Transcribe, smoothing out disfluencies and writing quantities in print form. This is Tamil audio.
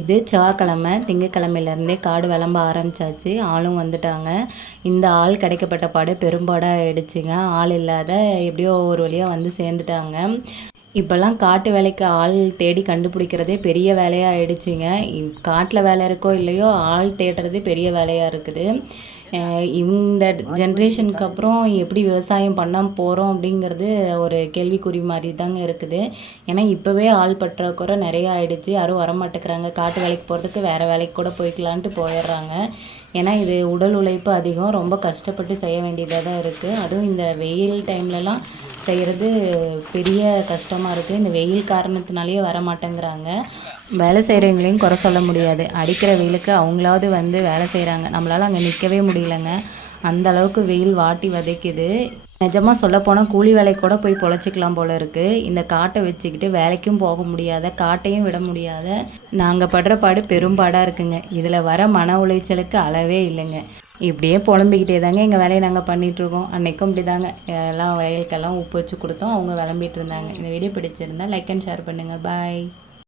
இது செவ்வாய்க்கிழமை. திங்கக்கிழமையிலேருந்தே காடு விளம்ப ஆரம்பிச்சாச்சு. ஆளும் வந்துட்டாங்க. இந்த ஆள் கிடைக்கப்பட்ட பாடு பெரும்பாடாக ஆயிடுச்சுங்க. ஆள் இல்லாத எப்படியோ ஒரு வழியாக வந்து சேர்ந்துட்டாங்க. இப்போல்லாம் காட்டு வேலைக்கு ஆள் தேடி கண்டுபிடிக்கிறதே பெரிய வேலையாக ஆயிடுச்சுங்க. காட்டில் வேலை இருக்கோ இல்லையோ ஆள் தேடுறதே பெரிய வேலையாக இருக்குது. இந்த ஜென்ரேஷனுக்கு அப்புறம் எப்படி விவசாயம் பண்ண போகிறோம் அப்படிங்கிறது ஒரு கேள்விக்குறி மாதிரி தாங்க இருக்குது. ஏன்னா இப்போவே ஆள் பற்றாக்குறை நிறையா ஆயிடுச்சு. யாரும் வரமாட்டேங்கிறாங்க. காட்டு வேலைக்கு போகிறதுக்கு வேறு வேலைக்கு கூட போய்க்கலான்ட்டு போயிடுறாங்க. ஏன்னா இது உடல் உழைப்பு அதிகம். ரொம்ப கஷ்டப்பட்டு செய்ய வேண்டியதாக தான் இருக்குது. அதுவும் இந்த வெயில் டைம்லலாம் செய்கிறது பெரிய கஷ்டமாக இருக்குது. இந்த வெயில் காரணத்தினாலேயே வர மாட்டேங்கிறாங்க. வேலை செய்கிறவங்களையும் குறை சொல்ல முடியாது. அடிக்கிற வெயிலுக்கு அவங்களாவது வந்து வேலை செய்கிறாங்க. நம்மளால் அங்கே நிற்கவே முடியலங்க. அந்த அளவுக்கு வெயில் வாட்டி வதைக்குது. நிஜமாக சொல்லப்போனால் கூலி வேலைக்கு கூட போய் பொழைச்சிக்கலாம் போல இருக்குது. இந்த காட்டை வச்சுக்கிட்டு வேலைக்கும் போக முடியாத, காட்டையும் விட முடியாத நாங்கள் படுற பாடு பெரும்பாடாக இருக்குங்க. இதில் வர மன உளைச்சலுக்கு அளவே இல்லைங்க. இப்படியே புலம்பிக்கிட்டே தாங்க எங்கள் வேலையை நாங்கள் பண்ணிகிட்ருக்கோம். அன்றைக்கும் இப்படி தாங்க எல்லாம் வயலுக்கெல்லாம் உப்பு வச்சு கொடுத்தோம். அவங்க விளம்பிட்டு இருந்தாங்க. இந்த வீடியோ பிடிச்சிருந்தா லைக் அண்ட் ஷேர் பண்ணுங்கள். பாய்.